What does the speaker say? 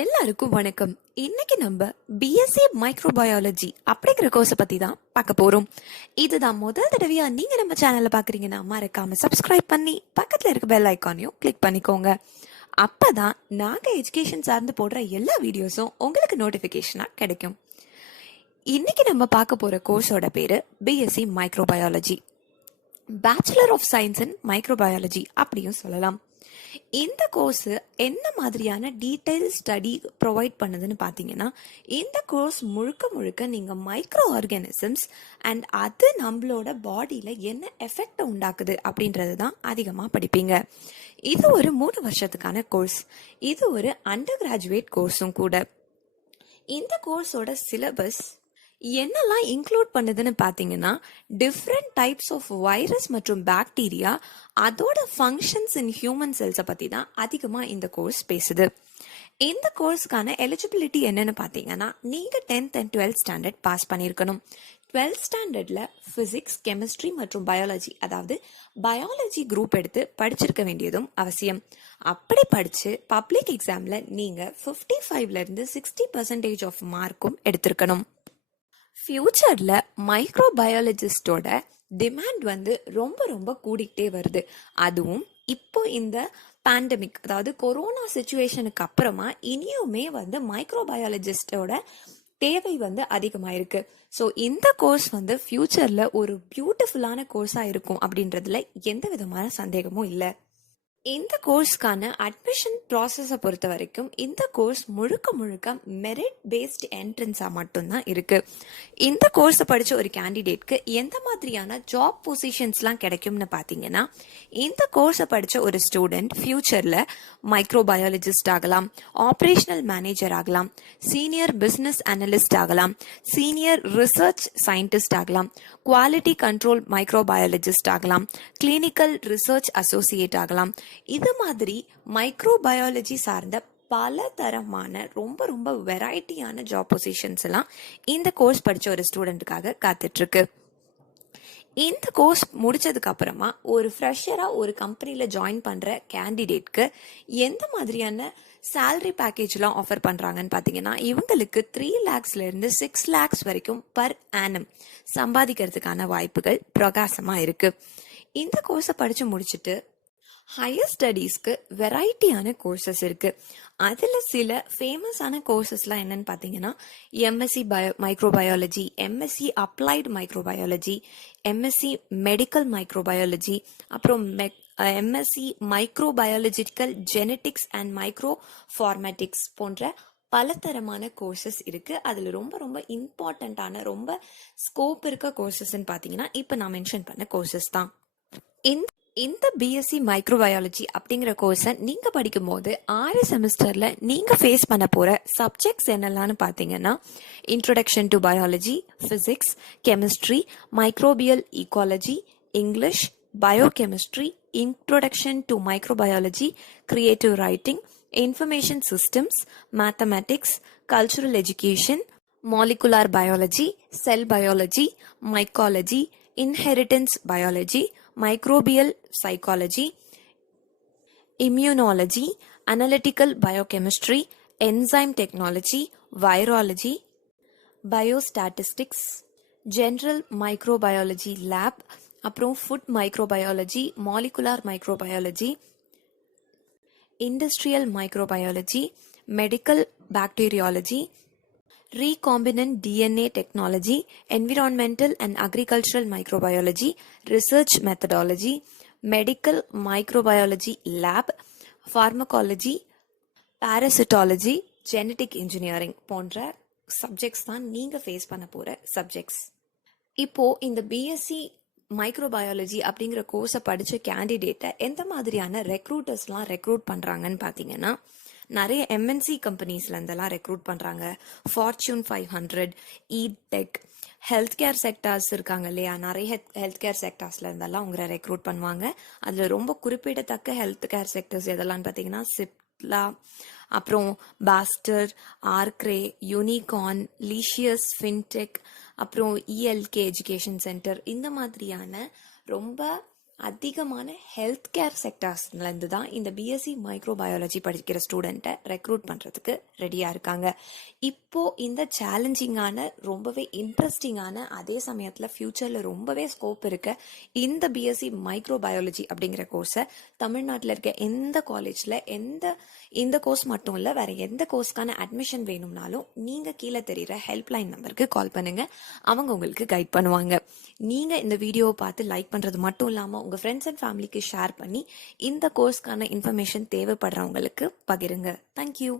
எல்லாருக்கும் வணக்கம். இன்னைக்கு நம்ம பிஎஸ்சி மைக்ரோபயாலஜி அப்படிங்கிற கோர்ஸை பத்தி தான் பார்க்க போறோம். இதுதான் முதல் தடவையா நீங்க நம்ம சேனல்ல பாக்குறீங்கன்னா மறக்காம சப்ஸ்கிரைப் பண்ணி பக்கத்துல இருக்க பெல் ஐக்கானையும் கிளிக் பண்ணிக்கோங்க. அப்பதான் நாங்க எஜுகேஷன் சார்ந்து போடுற எல்லா வீடியோஸும் உங்களுக்கு நோட்டிபிகேஷனா கிடைக்கும். இன்னைக்கு நம்ம பார்க்க போற கோர்ஸோட பேரு BSc microbiology, bachelor of science in microbiology அப்படியும் சொல்லலாம். இந்த கோர்ஸ் என்ன மாதிரியான டீடைல் ஸ்டடி ப்ரொவைட் பண்ணுதுன்னு பார்த்தீங்கன்னா, இந்த கோர்ஸ் முழுக்க முழுக்க நீங்கள் மைக்ரோ ஆர்கானிசம்ஸ் அண்ட் அது நம்மளோட பாடியில் என்ன எஃபெக்ட் உண்டாக்குது அப்படின்றது தான் அதிகமாக படிப்பீங்க. இது ஒரு 3 வருஷத்துக்கான கோர்ஸ். இது ஒரு அண்டர் கிராஜுவேட் கோர்ஸும் கூட. இந்த கோர்ஸோட சிலபஸ் என்னெல்லாம் இன்க்ளூட் பண்ணுதுன்னு பார்த்தீங்கன்னா, டிஃப்ரெண்ட் டைப்ஸ் ஆஃப் வைரஸ் மற்றும் பாக்டீரியா, அதோட ஃபங்க்ஷன்ஸ் இன் ஹியூமன் செல்ஸை பற்றி தான் அதிகமாக இந்த கோர்ஸ் பேசுது. இந்த கோர்ஸ்க்கான எலிஜிபிலிட்டி என்னன்னு பார்த்தீங்கன்னா, நீங்கள் 10th and 12th standard pass பண்ணியிருக்கணும். 12th ஸ்டாண்டர்டில் ஃபிசிக்ஸ், கெமிஸ்ட்ரி மற்றும் பயாலஜி, அதாவது பயாலஜி குரூப் எடுத்து படிச்சிருக்க வேண்டியதும் அவசியம். அப்படி படித்து பப்ளிக் எக்ஸாமில் நீங்கள் 55லேருந்து 60% ஆஃப் மார்க்கும் எடுத்திருக்கணும். ஃபியூச்சரில் மைக்ரோபயாலஜிஸ்டோட டிமாண்ட் ரொம்ப ரொம்ப கூடிக்கிட்டே வருது. அதுவும் இப்போ இந்த பேண்டமிக், அதாவது கொரோனா சிச்சுவேஷனுக்கு அப்புறமா இனியுமே மைக்ரோபயாலஜிஸ்டோட தேவை அதிகமாயிருக்கு. ஸோ இந்த கோர்ஸ் ஃபியூச்சரில் ஒரு பியூட்டிஃபுல்லான கோர்ஸாக இருக்கும் அப்படின்றதுல எந்த விதமான சந்தேகமும் இல்லை. இந்த கோர்ஸ்க்கான அட்மிஷன் ப்ராசஸை பொறுத்த வரைக்கும் இந்த கோர்ஸ் முழுக்க முழுக்க மெரிட் பேஸ்ட் என்ட்ரன்ஸாக மட்டும்தான் இருக்கு. இந்த கோர்ஸை படித்த ஒரு கேண்டிடேட்க்கு எந்த மாதிரியான ஜாப் பொசிஷன்ஸ்லாம் கிடைக்கும்னு பார்த்தீங்கன்னா, இந்த கோர்ஸை படித்த ஒரு ஸ்டூடெண்ட் ஃபியூச்சரில் மைக்ரோபயாலஜிஸ்ட் ஆகலாம், ஆப்ரேஷனல் மேனேஜர் ஆகலாம், சீனியர் பிஸ்னஸ் அனலிஸ்ட் ஆகலாம், சீனியர் ரிசர்ச் சயின்டிஸ்ட் ஆகலாம், குவாலிட்டி கண்ட்ரோல் மைக்ரோபயாலஜிஸ்ட் ஆகலாம், கிளினிக்கல் ரிசர்ச் அசோசியேட் ஆகலாம். இது மாதிரி மைக்ரோபயாலஜி சார்ந்த பல தரமான ரொம்ப ரொம்ப வெரைட்டியான ஜாப் பொசிஷன்ஸ் எல்லாம் இந்த கோர்ஸ் படிச்ச ஒரு ஸ்டூடெண்ட்டுக்காக காத்துட்டு இருக்கு. இந்த கோர்ஸ் முடிச்சதுக்கு அப்புறமா ஒரு ஃப்ரெஷரா ஒரு கம்பெனில ஜாயின் பண்ற கேண்டிடேட்க்கு எந்த மாதிரியான சேலரி பேக்கேஜ்லாம் ஆஃபர் பண்றாங்கன்னு பார்த்தீங்கன்னா, இவங்களுக்கு 3 lakhsல இருந்து 6 lakhs வரைக்கும் பர் ஆனம் சம்பாதிக்கிறதுக்கான வாய்ப்புகள் பிரகாசமா இருக்கு. இந்த கோர்ஸை படிச்சு முடிச்சுட்டு ஹையர் ஸ்டடீஸ்க்கு வெரைட்டியான கோர்சஸ் இருக்கு. அதில் சில ஃபேமஸான கோர்சஸ்லாம் என்னன்னு பார்த்தீங்கன்னா, MSc microbiology, MSc applied microbiology, MSc medical microbiology, அப்புறம் MSc microbiological genetics and micro formatics போன்ற பலதரமான கோர்சஸ் இருக்கு. அதில் ரொம்ப ரொம்ப இம்பார்ட்டண்ட்டான ரொம்ப ஸ்கோப் இருக்க கோர்சஸ்ன்னு பார்த்தீங்கன்னா, இப்போ நான் மென்ஷன் பண்ண கோர்சஸ் தான். இந்த பிஎஸ்சி மைக்ரோபயாலஜி அப்படிங்கிற கோர்ஸை நீங்க படிக்கும் போது 6 செமஸ்டர்ல நீங்க ஃபேஸ் பண்ண போற சப்ஜெக்ட்ஸ் என்னெல்லாம்னு பார்த்தீங்கன்னா, introduction to biology, physics, chemistry, microbial ecology, English, biochemistry, introduction to microbiology, creative writing, information systems, mathematics, cultural education, molecular biology, sell biology, mycology, inheritance biology, microbial psychology, immunology, analytical biochemistry, enzyme technology, virology, biostatistics, general microbiology lab, அப்புறம் food microbiology, molecular microbiology, industrial microbiology, medical bacteriology, recombinant DNA technology, environmental and agricultural microbiology, research methodology, medical microbiology lab, pharmacology, parasitology, genetic engineering போன்ற subjects தான் நீங்க face பண்ண போற subjects. இப்போ இந்த BSc microbiology அப்படிங்கிற கோர்ஸை படிச்ச கேண்டிடேட்டை எந்த மாதிரியான ரெக்ரூட்டர்ஸ்லாம் ரெக்ரூட் பண்றாங்கன்னு பார்த்தீங்கன்னா, நிறைய எம்என்சி கம்பெனிஸ்ல இருந்தெல்லாம் ரெக்ரூட் பண்றாங்க. Fortune 500, tech, health care sectors இருக்காங்க இல்லையா, நிறைய ஹெல்த் கேர் செக்டார்ஸ்ல இருந்தெல்லாம் உங்களை ரெக்ரூட் பண்ணுவாங்க. அதுல ரொம்ப குறிப்பிடத்தக்க ஹெல்த் கேர் செக்டர்ஸ் எதெல்லாம் பார்த்தீங்கன்னா, சிப்லா, அப்புறம் பாஸ்டர், ஆர்க்ரே, யூனிகார்ன், லீஷியஸ், ஃபின்டெக், அப்புறம் இஎல்கே எஜுகேஷன் சென்டர், இந்த மாதிரியான ரொம்ப அதிகமான ஹெல்த் கேர் செக்டார்ஸ்லேருந்து தான் இந்த பிஎஸ்சி மைக்ரோபயாலஜி படிக்கிற ஸ்டூடெண்ட்டை ரெக்ரூட் பண்ணுறதுக்கு ரெடியாக இருக்காங்க. இப்போது இந்த சேலஞ்சிங்கான ரொம்பவே இன்ட்ரெஸ்டிங்கான அதே சமயத்தில் ஃப்யூச்சரில் ரொம்பவே ஸ்கோப் இருக்க இந்த பிஎஸ்சி மைக்ரோபயாலஜி அப்படிங்கிற கோர்ஸை தமிழ்நாட்டில் இருக்க எந்த காலேஜில் இந்த கோர்ஸ் மட்டும் இல்லை வேறு எந்த கோர்ஸ்க்கான அட்மிஷன் வேணும்னாலும் நீங்கள் கீழே தெரிகிற ஹெல்ப்லைன் நம்பருக்கு கால் பண்ணுங்கள். அவங்க உங்களுக்கு கைட் பண்ணுவாங்க. நீங்கள் இந்த வீடியோவை பார்த்து லைக் பண்ணுறது மட்டும் இல்லாமல் உங்கள் ஃப்ரெண்ட்ஸ் அண்ட் ஃபேமிலிக்கு ஷேர் பண்ணி இந்த கோர்ஸ்க்கான இன்ஃபர்மேஷன் தேவைப்படுறவங்களுக்கு பகிருங்க. தேங்க்யூ.